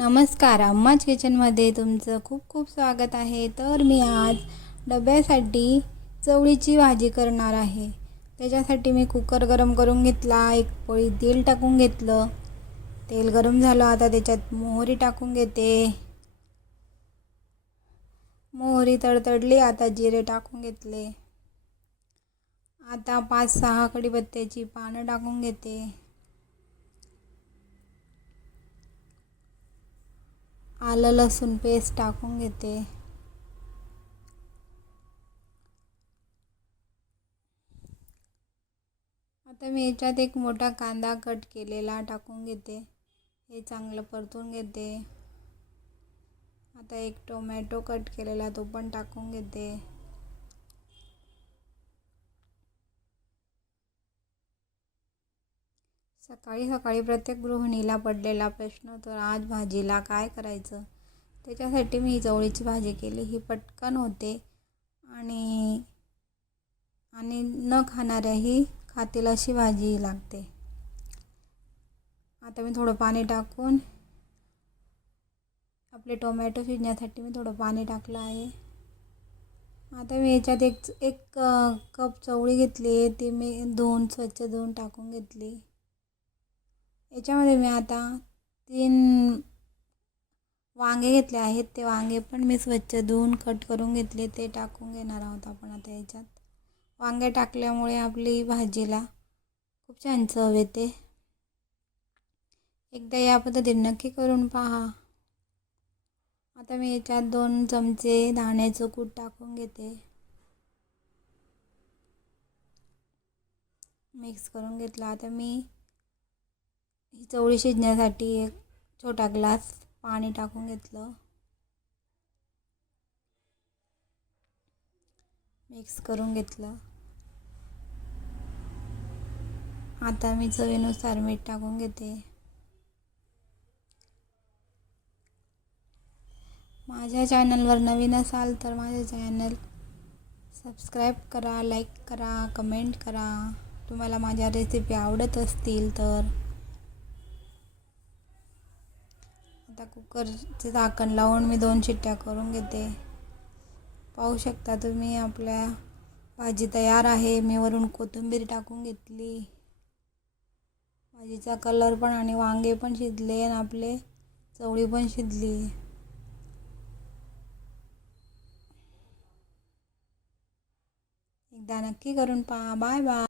नमस्कार अम्माच किचनमध्ये तुमचं खूप खूप स्वागत आहे. तर मी आज डब्यासाठी चवळीची भाजी करणार आहे. त्याच्यासाठी मी कुकर गरम करून घेतला एक पोळी तेल टाकून घेतलं. तेल गरम झालं आता त्याच्यात मोहरी टाकून घेते. मोहरी तडतडली आता जिरे टाकून घेतले. आता पाच सहा कढीपत्त्याची पानं टाकून घेते. आलं लसूण पेस्ट टाकून घेते. आता मी याच्यात एक मोठा कांदा कट केलेला टाकून घेते. हे चांगलं परतून घेते. आता एक टोमॅटो कट केलेला तो पण टाकून घेते. सकाळी सकाळी प्रत्येक गृहिणीला पडलेला प्रश्न तर आज भाजीला काय करायचं? त्याच्यासाठी मी जवळीची चवळीची भाजी केली. ही पटकन होते आणि आणि न खाणाऱ्याही खातील अशी भाजी लागते. आता मी थोडं पाणी टाकून आपले टोमॅटो शिजण्यासाठी मी थोडं पाणी टाकलं आहे. आता मी याच्यात एक एक कप चवळी घेतली ती मी धुवून स्वच्छ धुवून टाकून घेतली. याच्यामध्ये मी आता तीन वांगे घेतले आहेत. ते वांगे पण मी स्वच्छ धुवून कट करून घेतले. ते टाकून घेणार आहोत आपण आता याच्यात. वांगे टाकल्यामुळे आपली भाजीला खूप छान चव येते. एकदा या पद्धतीने नक्की करून पहा. आता मी याच्यात दोन चमचे धाण्याचं कूट टाकून घेते. मिक्स करून घेतला. आता मी ही चवळी शिजण्यासाठी एक छोटा ग्लास पाणी टाकून घेतलं. मिक्स करून घेतलं. आता मी चवीनुसार मीठ टाकून घेते. माझ्या चॅनलवर नवीन असाल तर माझे चॅनल सबस्क्राईब करा लाईक करा कमेंट करा. तुम्हाला माझ्या रेसिपी आवडत असतील तर आता कुकरचे झाकण लावून मी दोन शिट्ट्या करून घेते. पाहू शकता तुम्ही आपल्या भाजी तयार आहे. मी वरून कोथिंबीर टाकून घेतली. भाजीचा कलर पण आणि वांगे पण शिजले आणि आपले चवळी पण शिजली. एकदा नक्की करून पहा. Bye bye.